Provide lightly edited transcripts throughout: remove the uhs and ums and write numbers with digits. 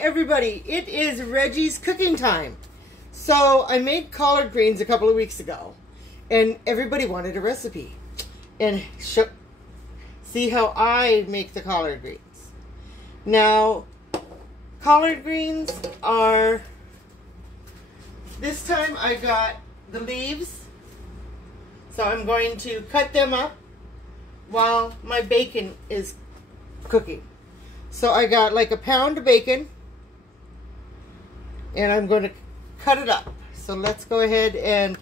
everybody, it is Reggie's cooking time. So I made collard greens a couple of weeks ago and everybody wanted a recipe and see how I make the collard greens. Now collard greens are, this time I got the leaves, so I'm going to cut them up while my bacon is cooking. So I got like a pound of bacon and I'm going to cut it up. So let's go ahead and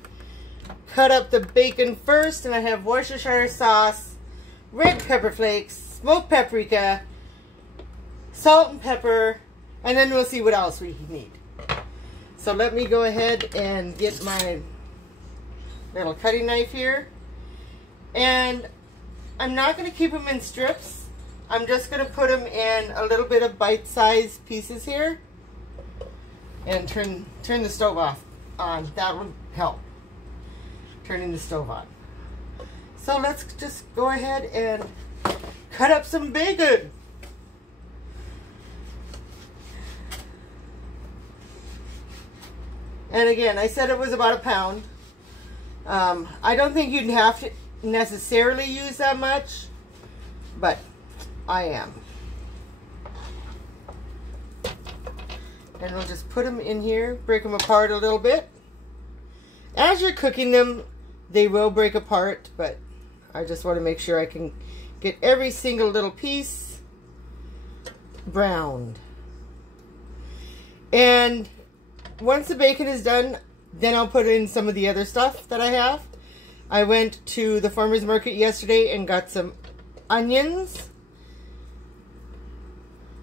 cut up the bacon first. And I have Worcestershire sauce, red pepper flakes, smoked paprika, salt and pepper, and then we'll see what else we need. So let me go ahead and get my little cutting knife here. And I'm not going to keep them in strips. I'm just going to put them in a little bit of bite-sized pieces here. And turn the stove off on. That would help. Turning the stove on. So let's just go ahead and cut up some bacon. And again, I said it was about a pound. I don't think you'd have to necessarily use that much, but I am. And we'll just put them in here, break them apart a little bit. As you're cooking them, they will break apart, but I just want to make sure I can get every single little piece browned. And once the bacon is done, then I'll put in some of the other stuff that I have. I went to the farmer's market yesterday and got some onions.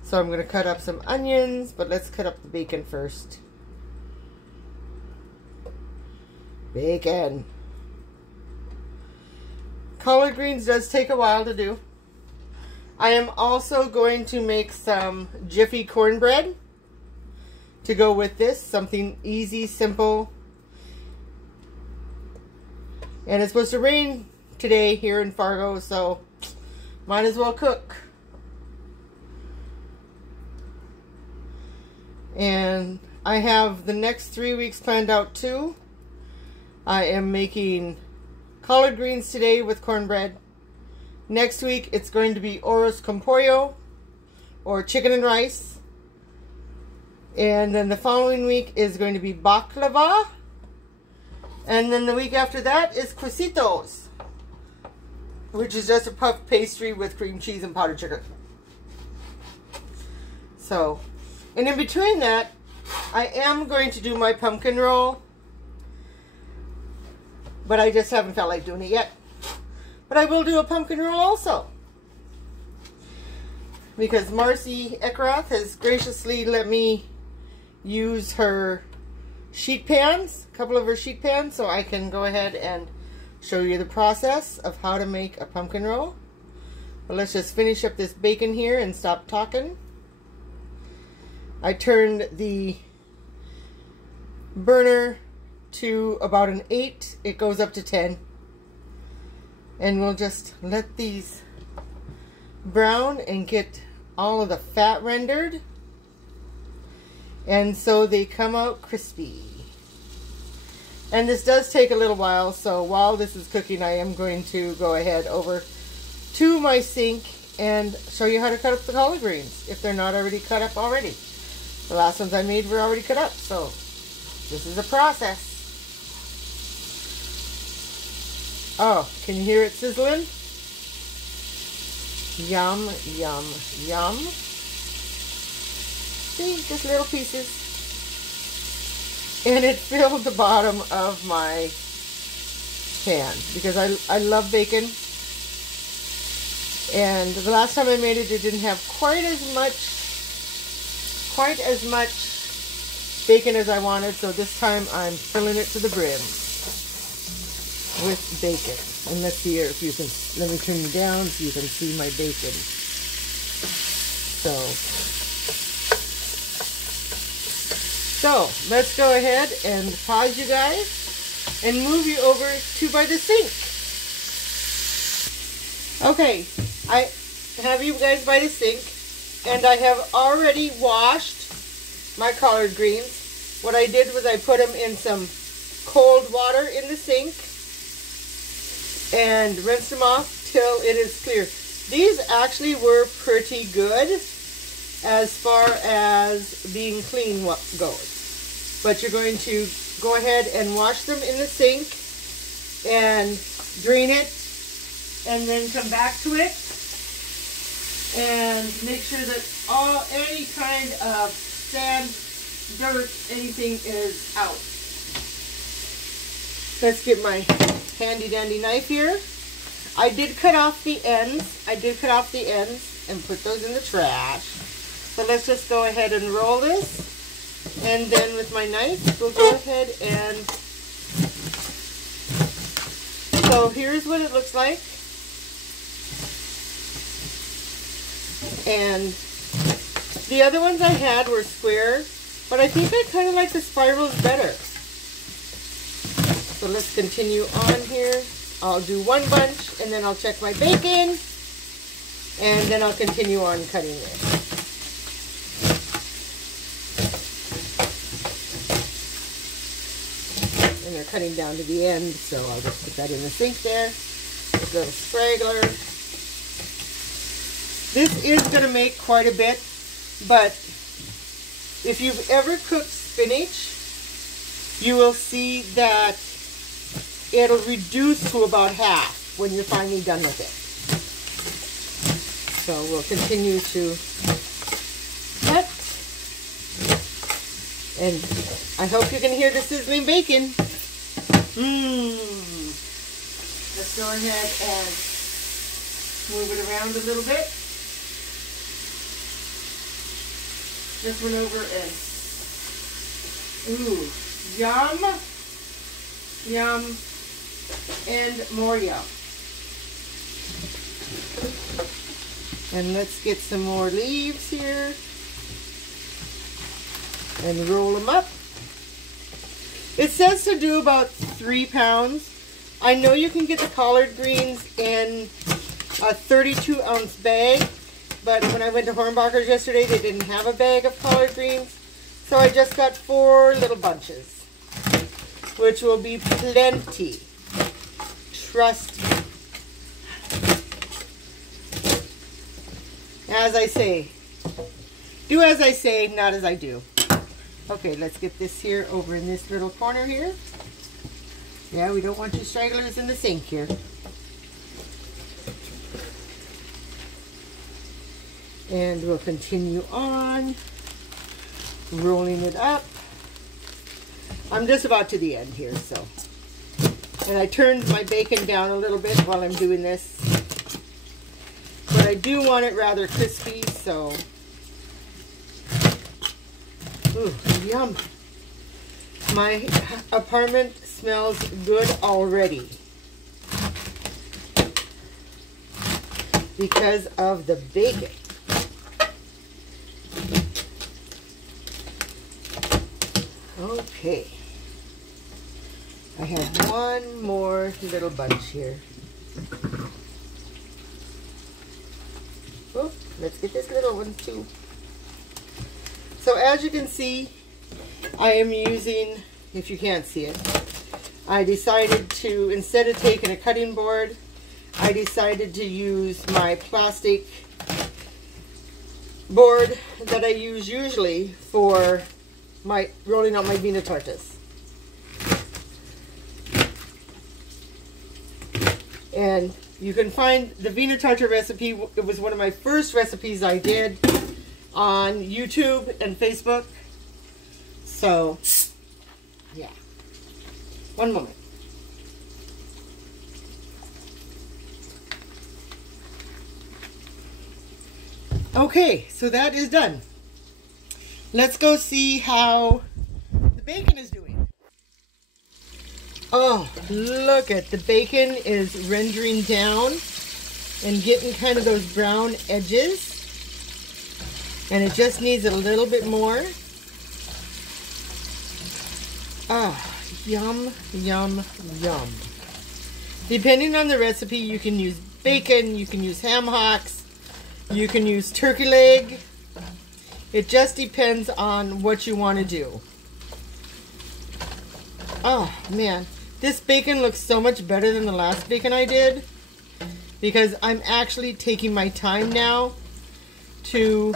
So I'm going to cut up some onions, but let's cut up the bacon first. Bacon. Collard greens does take a while to do. I am also going to make some Jiffy cornbread to go with this. Something easy, simple. And it's supposed to rain today here in Fargo, so might as well cook. And I have the next 3 weeks planned out too. I am making collard greens today with cornbread. Next week it's going to be arroz con pollo or chicken and rice. And then the following week is going to be baklava. And then the week after that is quesitos, which is just a puff pastry with cream cheese and powdered sugar. So, and in between that, I am going to do my pumpkin roll, but I just haven't felt like doing it yet. But I will do a pumpkin roll also, because Marcy Eckroth has graciously let me use her sheet pans, a couple of her sheet pans, so I can go ahead and show you the process of how to make a pumpkin roll. But let's just finish up this bacon here and stop talking. I turned the burner to about an 8. It goes up to 10. And we'll just let these brown and get all of the fat rendered. And so they come out crispy. And this does take a little while, so while this is cooking, I am going to go ahead over to my sink and show you how to cut up the collard greens, if they're not already cut up already. The last ones I made were already cut up, so this is a process. Oh, can you hear it sizzling? Yum, yum, yum. See, just little pieces. And it filled the bottom of my pan because I love bacon. And the last time I made it, it didn't have quite as much bacon as I wanted, so this time I'm filling it to the brim with bacon. And let's see here if you can, let me turn it down so you can see my bacon. So let's go ahead and pause you guys and move you over to by the sink. Okay, I have you guys by the sink, and I have already washed my collard greens. What I did was I put them in some cold water in the sink and rinsed them off till it is clear. These actually were pretty good as far as being clean goes. But you're going to go ahead and wash them in the sink and drain it, and then come back to it and make sure that any kind of sand, dirt, anything is out. Let's get my handy dandy knife here. I did cut off the ends. And put those in the trash. So let's just go ahead and roll this. And then with my knife, we'll go ahead and... So here's what it looks like. And the other ones I had were square, but I think I kind of like the spirals better. So let's continue on here. I'll do one bunch, and then I'll check my bacon, and then I'll continue on cutting this. And they're cutting down to the end, so I'll just put that in the sink there. This little straggler. This is going to make quite a bit, but if you've ever cooked spinach, you will see that it'll reduce to about half when you're finally done with it. So we'll continue to cut. And I hope you can hear the sizzling bacon. Let's go ahead and move it around a little bit. This one over and ooh, yum, yum, and more yum. And let's get some more leaves here and roll them up. It says to do about 3 pounds. I know you can get the collard greens in a 32-ounce bag, but when I went to Hornbacher's yesterday, they didn't have a bag of collard greens. So I just got 4 little bunches, which will be plenty. Trust me. As I say, do as I say, not as I do. Okay, let's get this here over in this little corner here. Yeah, we don't want your stragglers in the sink here. And we'll continue on, rolling it up. I'm just about to the end here, so. And I turned my bacon down a little bit while I'm doing this. But I do want it rather crispy, so. Ooh, yum. My apartment smells good already because of the bacon. Okay. I have one more little bunch here. Oh, let's get this little one too. So as you can see, I am using, if you can't see it, I decided to, instead of taking a cutting board, I decided to use my plastic board that I use usually for my rolling out my vina tortas. And you can find the vina torta recipe. It was one of my first recipes I did on YouTube and Facebook. So, yeah. One moment. Okay, so that is done. Let's go see how the bacon is doing. Oh, look at the bacon is rendering down and getting kind of those brown edges. And it just needs a little bit more. Ah, yum, yum, yum. Depending on the recipe, you can use bacon, you can use ham hocks, you can use turkey leg. It just depends on what you want to do. Oh man, this bacon looks so much better than the last bacon I did, because I'm actually taking my time now to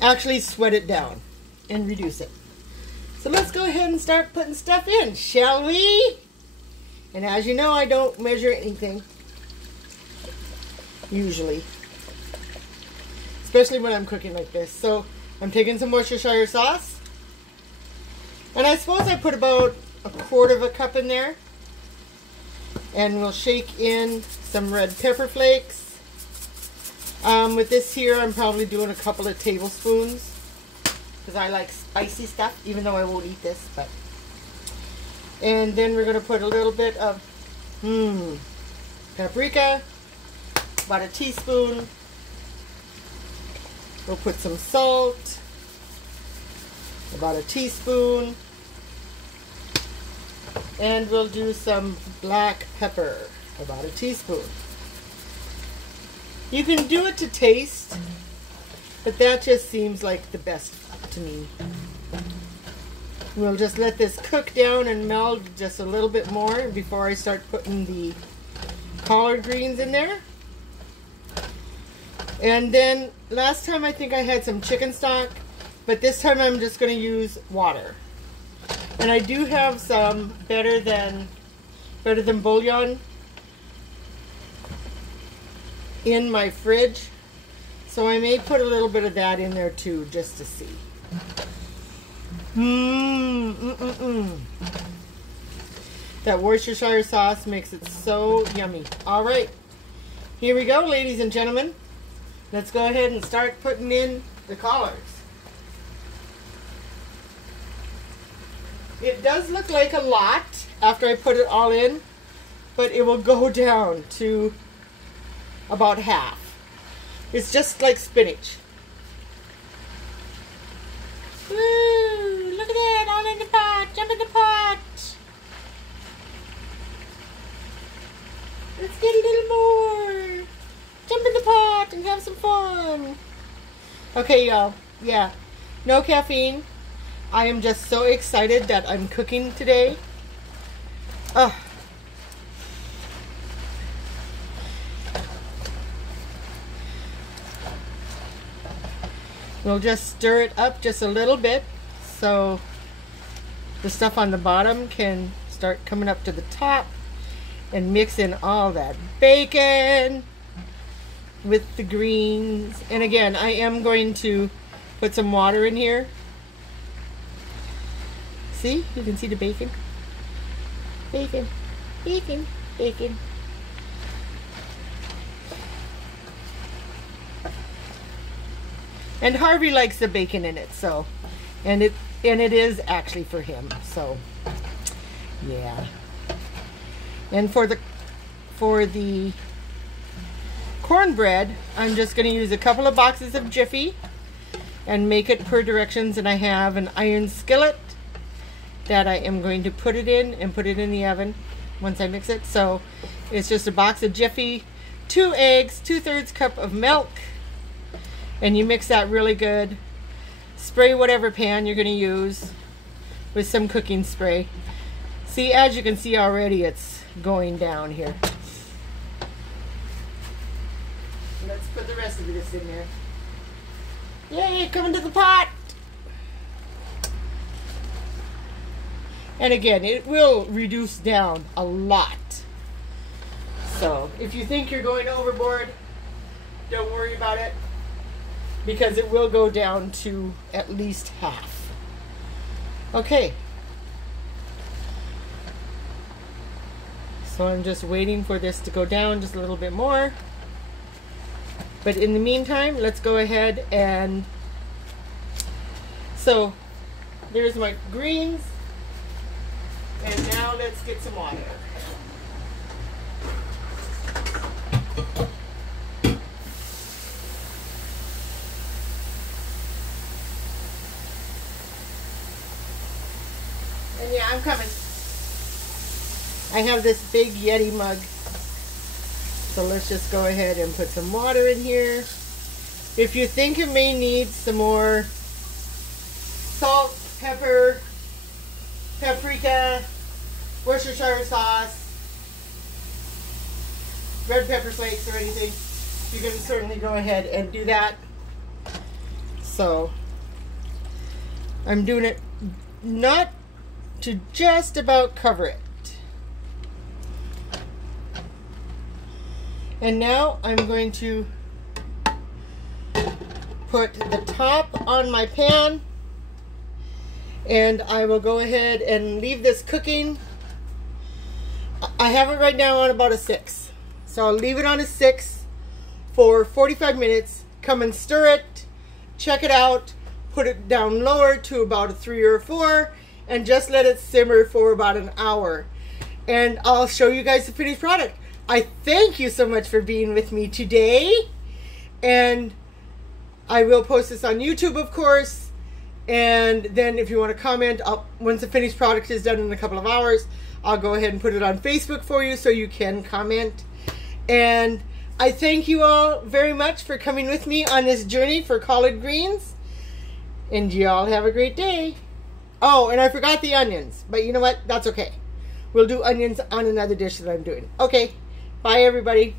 actually sweat it down and reduce it. So let's go ahead and start putting stuff in, shall we? And as you know, I don't measure anything, usually, especially when I'm cooking like this. So I'm taking some Worcestershire sauce, and I suppose I put about 1/4 cup in there, and we'll shake in some red pepper flakes. With this here, I'm probably doing a couple of tablespoons, because I like spicy stuff, even though I won't eat this. But and then we're going to put a little bit of paprika, about a teaspoon. We'll put some salt, about a teaspoon, and we'll do some black pepper, about a teaspoon. You can do it to taste, but that just seems like the best to me. We'll just let this cook down and meld just a little bit more before I start putting the collard greens in there. And then last time I think I had some chicken stock, but this time I'm just going to use water. And I do have some better than bouillon in my fridge, so I may put a little bit of that in there too, just to see. That Worcestershire sauce makes it so yummy. All right, here we go, ladies and gentlemen. Let's go ahead and start putting in the collards. It does look like a lot after I put it all in, but it will go down to about half. It's just like spinach. Woo! Look at that, all in the pot. Jump in the pot. Let's get a little more. Jump in the pot and have some fun. Okay, y'all. Yeah, no caffeine. I am just so excited that I'm cooking today. We'll just stir it up just a little bit so the stuff on the bottom can start coming up to the top, and mix in all that bacon with the greens. And again, I am going to put some water in here. See? You can see the bacon. Bacon, bacon, bacon. And Harvey likes the bacon in it, so, and it is actually for him. So, yeah. And for the cornbread, I'm just going to use a couple of boxes of Jiffy and make it per directions. And I have an iron skillet that I am going to put it in and put it in the oven once I mix it. So it's just a box of Jiffy, 2 eggs, 2/3 cup of milk, and you mix that really good. Spray whatever pan you're going to use with some cooking spray. See, as you can see already, it's going down here. Let's put the rest of this in there. Yay, coming to the pot. And again, it will reduce down a lot. So if you think you're going overboard, don't worry about it, because it will go down to at least half. Okay. So I'm just waiting for this to go down just a little bit more. But in the meantime, let's go ahead and... So, there's my greens. And now let's get some water. And yeah, I'm coming. I have this big Yeti mug. So let's just go ahead and put some water in here. If you think it may need some more salt, pepper, paprika, Worcestershire sauce, red pepper flakes or anything, you can certainly go ahead and do that. So I'm doing it not to just about cover it. And now I'm going to put the top on my pan, and I will go ahead and leave this cooking. I have it right now on about a 6. So I'll leave it on a 6 for 45 minutes. Come and stir it, check it out, put it down lower to about a 3 or a 4, and just let it simmer for about an hour. And I'll show you guys the finished product. I thank you so much for being with me today. And I will post this on YouTube, of course. And then if you want to comment, once the finished product is done in a couple of hours, I'll go ahead and put it on Facebook for you so you can comment. And I thank you all very much for coming with me on this journey for collard greens. And you all have a great day. Oh, and I forgot the onions. But you know what? That's okay. We'll do onions on another dish that I'm doing. Okay. Bye, everybody.